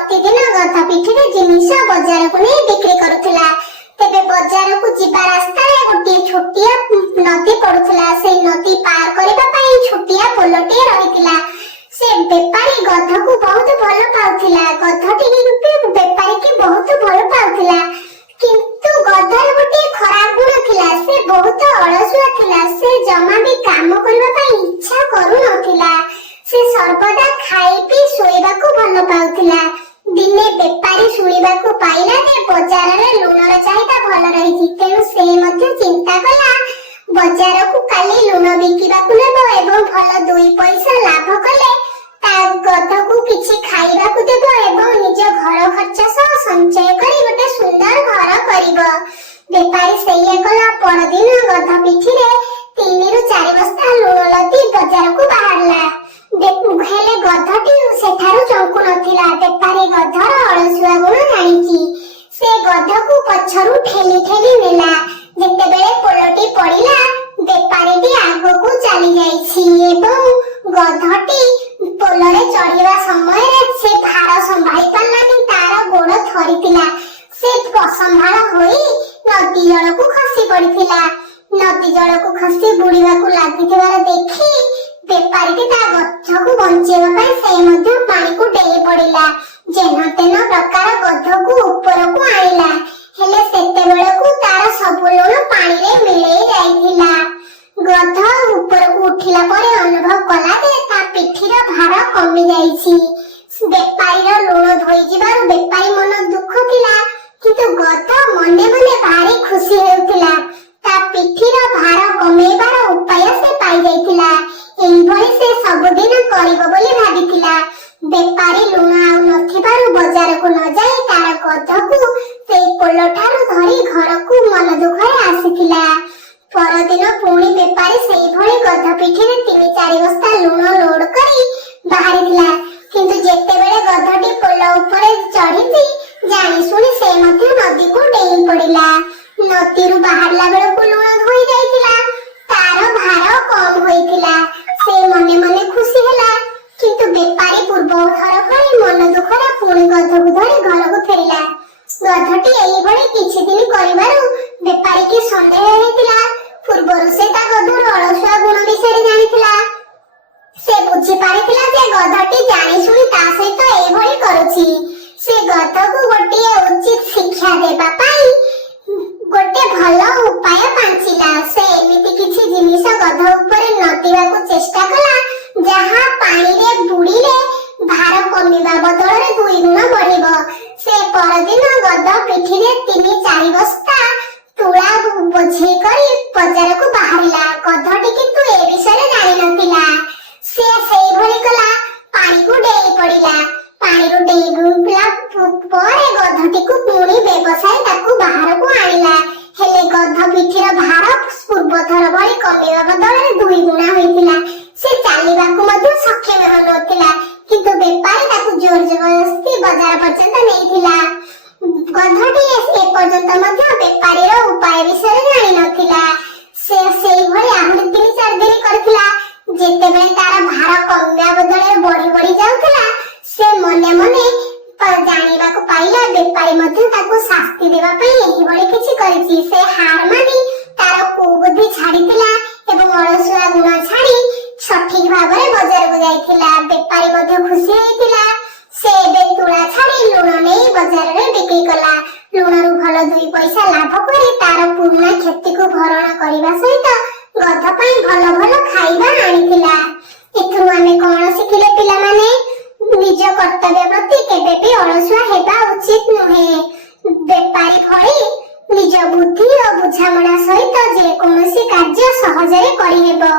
ପ୍ରତିଦିନ ଗଧ ପିଠିରେ ଜିନିଷ ବଜାରକୁ ନେଇ ବିକ୍ରି କରୁଥିଲା। ତେବେ ବଜାରକୁ ଯିବା ରାସ୍ତାରେ ଗୋଟିଏ ଛୋଟିଆ ନଦୀ ପଡୁଥିଲା। ସେଇ ନଦୀ ପାର କରିବା ପାଇଁ ଛୋଟିଆ ପୋଲଟିଏ ରହିଥିଲା। ସେ ବେପାରୀ ଗଧକୁ ବହୁତ ଭଲ ପାଉଥିଲା। ଗଧଟି ବେପାରୀକି ବହୁତ ଭଲ ପାଉଥିଲା। କିନ୍ତୁ ଗଧର ଗୋଟିଏ ଖରାପ ଗୁଣ ଥିଲା, ସେ ବହୁତ ଅଳସୁଆ ଥିଲା। ସେ ଜମା ବି କାମ କରିବା ପାଇଁ ଇଚ୍ଛା କରୁନଥିଲା। ସେ ସର୍ବଦା ଖାଇ ପିଇ ଶୋଇବାକୁ ଭଲ ପାଉଥିଲା। ଦିନେ ବେପାରୀ ଶୁଣିବାକୁ ପାଇଲା ଯେ ବଜାରରେ ଲୁଣର ଚାହିଦା ଭଲ ରହିଛି। ତେଣୁ ସେ ମଧ୍ୟ ଚିନ୍ତା କଲା ବଜାରକୁ କାଲି ଲୁଣ ବିକିବାକୁ ନେବ ଏବଂ ଭଲ 2 ପଇସା ଲାଭ କଲେ ତା ଗଧକୁ କିଛି ଖାଇବାକୁ ଦେବ ଏବଂ ନିଜ ଘର ଖର୍ଚ୍ଚ ସହ ସଞ୍ଚୟ କରି ଗୋଟେ ସୁନ୍ଦର ଘର କରିବ। ବେପାରୀ ସେଇଆ କଲା। ପରଦିନ ଗଧ ପିଠିରେ 3 ରୁ 4 ବସ୍ତା ଲୁଣ ଲଦି ବଜାରକୁ ବାହାରିଲା। ହେଲେ ଗଧଟି ସେଠାରୁ ଚଙ୍କୁ ନଥିଲା। ବେପାରୀ ଗଧର ଅଳସୁଆ ଗୁଣ ଜାଣିଛି। ସେ ଗଧକୁ ପଛରୁ ଠେଲି ଠେଲି ନେଲା। ଯେତେବେଳେ ପୋଲଟି ପଡିଲା, ବେପାରୀଟି ଆଗକୁ ଚାଲି ଯାଇଛି ଏବଂ ଗଧଟି ପୋଲରେ ଚଢିବା ସମୟରେ ସେ ଭାର ସମ୍ଭାଳି ପାରିଲାନି। ତାର ଗୋଡ ଥରିଥିଲା। ସେ ଅସମ୍ଭାଳ ହୋଇ ନଦୀ ଜଳକୁ ଖସି ପଡିଥିଲା। ନଦୀ ଜଳକୁ ଖସି ବୁଡିବାକୁ ଲାଗିଥିବାର ଦେଖି ବେପାରୀଟି ତା ଗଛକୁ ବଞ୍ଚେଇବା ପାଇଁ ସେ ମଧ୍ୟ ପାଣିକୁ ଡେଇଁ ପଡିଲା। ଯେନ ତେନ ପ୍ରକାର ଗଧକୁ ଉପରକୁ ଆଣିଲା। ହେଲେ ସେତେବେଳକୁ ତାର ସବୁ ଲୁଣ ପାଣିରେ ମିଳେଇ ଯାଇଥିଲା। ଗଧ ଉପରକୁ ଉଠିଲା ପରେ ଅନୁଭବ କଲା ଯେ ତା ପିଠିର ଭାର କମି ଯାଇଛି। ବେପାରୀର ଲୁଣ ଧୋଇଯିବାରୁ ବେପାରୀ ମନ ଦୁଃଖ ଥିଲା, କିନ୍ତୁ ଗଧ ମନେ ମନେ ଭାରି ଖୁସି ହେଉଥିଲା। ତା ପିଠିର ଭାର କମେଇବାର ଉପାୟ ସେ ପାଇଯାଇଥିଲା। ଏଇଭଳି ସେ ସବୁଦିନ କରିବ ବୋଲି ଭାବିଥିଲା। ବେପାରୀ ଲୁଣ ଆଉ ନଥିବାରୁ ବଜାରକୁ ନ ଯାଇ ତାର ଗଧକୁ ସେଇ ପୋଲଠାରୁ ଧରି ଘରକୁ ମନ ଦୁଃଖରେ ଆସିଥିଲା। ପରଦିନ ପୁଣି ବେପାରୀ ସେଇଭଳି ଗଧ ପିଠିରେ 3-4 ବସ୍ତା ଲୁଣ ଲୋଡ କରି ବାହାରିଥିଲା। କିନ୍ତୁ ଯେତେବେଳେ ଗଧଟି ପୋଲ ଉପରେ ଚଢିଛି, ଜାଣି ଶୁଣି ସେ ମଧ୍ୟ ନଦୀକୁ ଡେଇଁ ପଡିଲା। ନଦୀରୁ ବାହାରିଲା ବେଳକୁ ଲୁଣ ଧୋଇ ଯାଇଥିଲା। ତାର ଭାର କମ ହୋଇଥିଲା। ସେ ମନେ ମନେ ଖୁସି ହେଲା। କିନ୍ତୁ ବେପାରୀ ପୂର୍ବ ଥର ଭଳି ମନ ଦୁଃଖରେ ପୁଣି ଗଧକୁ ଧରି ଘରକୁ ଫେରିଲା। ଗଧଟି ଏଇଭଳି କିଛି ଦିନ କରିବାରୁ ବେପାରୀକି ସନ୍ଦେହ ହେଇଥିଲା। ପୂର୍ବରୁ ସେ ତା ଗଧର ଅଳସୁଆ ଗୁଣ ବିଷୟରେ ଜାଣିଥିଲା। ସେ ବୁଝିପାରିଥିଲା ଯେ ଗଧଟି ଜାଣି ଶୁଣି ତା ସହିତ ଏଇଭଳି କରୁଛି। ସେ ଗଧକୁ ଗୋଟିଏ ଉଚିତ ଶିକ୍ଷା ଦେବା ପାଇଁ ଗୋଟେ ଭଲ ଉପାୟ ପାଞ୍ଚିଲା। ସେ ଏମିତି କିଛି ଜିନିଷ ଗଧ ଉପରେ ନଦିବାକୁ ଚେଷ୍ଟା କଲା ଯାହା ପାଣିରେ ବୁଡିଲେ ଭାର କମିବା ବଦଳରେ 2 ଗୁଣ ବଢିବ। ସେ ପରଦିନ ଗଧ ପିଠିରେ 3-4 ବସ୍ତା ତୁଳା ବୋଝେଇ କରି ବଜାରକୁ ବାହାରିଲା। ଗଧଟି କିନ୍ତୁ ଏ ବିଷୟରେ ଜାଣିନଥିଲା। ସେ ସେଇଭଳି କଲା, ପାଣିକୁ ଡେଇଁ ପଡିଲା। ପାଣିରୁ ଡେଇଁଲା ପରେ ଗଧଟିକୁ ପୁଣି ବ୍ୟବସାୟ ତାକୁ ବାହାରକୁ ଆଣିଲା। ହେଲେ ଗଧ ପିଠିର ଭାର ପୂର୍ବ ଥର ଭଳି କମିବା ବଦଳରେ 2 ଗୁଣା ହୋଇଥିଲା। ସେ ଚାଲିବାକୁ ମଧ୍ୟ ସକ୍ଷମ ହେଉନଥିଲା। କିନ୍ତୁ ବେପାରୀ ତାକୁ ଜୋର ଜବରଦସ୍ତି ବଜାର ପର୍ଯ୍ୟନ୍ତ ନେଇଥିଲା। ଗଧଟି ଏପର୍ଯ୍ୟନ୍ତ ମଧ୍ୟ ବେପାରୀର ଉପାୟ ବିଷୟରେ ଜାଣିନଥିଲା। ସେ ସେଇଭଳି ଆହୁରି 3-4 ଦିନ କରିଥିଲା। ଯେତେବେଳେ ତାର ଭାର କମିବା ବଦଳରେ ବଢି ବଢି ଯାଉଥିଲା, ସେ ମନେ ମନେ ଜାଣିବାକୁ ପାଇଲା ବେପାରୀ ମଧ୍ୟ ତାକୁ ଶାସ୍ତି ଦେବା ପାଇଁ ଏହିଭଳି କିଛି କରିଛି। ସେ ହାର ମାନି ତାର କୁବୁଦ୍ଧି ଛାଡିଥିଲା ଏବଂ ଅଳସୁଆ ଗୁଣ ଛାଡି ସଠିକ ଭାବରେ ବଜାରକୁ ଯାଇଥିଲା। ବେପାରୀ ମଧ୍ୟ ଖୁସି ହେଇଥିଲା। ସେ ଏବେ ତୁଳା ଛାଡି ଲୁଣ ନେଇ ବଜାରରେ ବିକ୍ରି କଲା। ଲୁଣରୁ ଭଲ 2 ପଇସା ଲାଭ କରି ତାର ପୁରୁଣା କ୍ଷତିକୁ ଭରଣ କରିବା ସହିତ ଗଧ ପାଇଁ ଭଲ ଭଲ ଖାଇବା ଆଣିଥିଲା। ଏଥିରୁ ଆମେ କଣ ଶିଖିଲେ ପିଲାମାନେ? ନିଜ କର୍ତ୍ତବ୍ୟ ପ୍ରତି କେବେ ବି ଅଳସୁଆ ହେବା ଉଚିତ ନୁହେଁ। ବେପାରୀ ଭଳି ନିଜ ବୁଦ୍ଧି ଓ ବୁଝାମଣା ସହିତ ଯେକୌଣସି କାର୍ଯ୍ୟ ସହଜରେ କରିହେବ।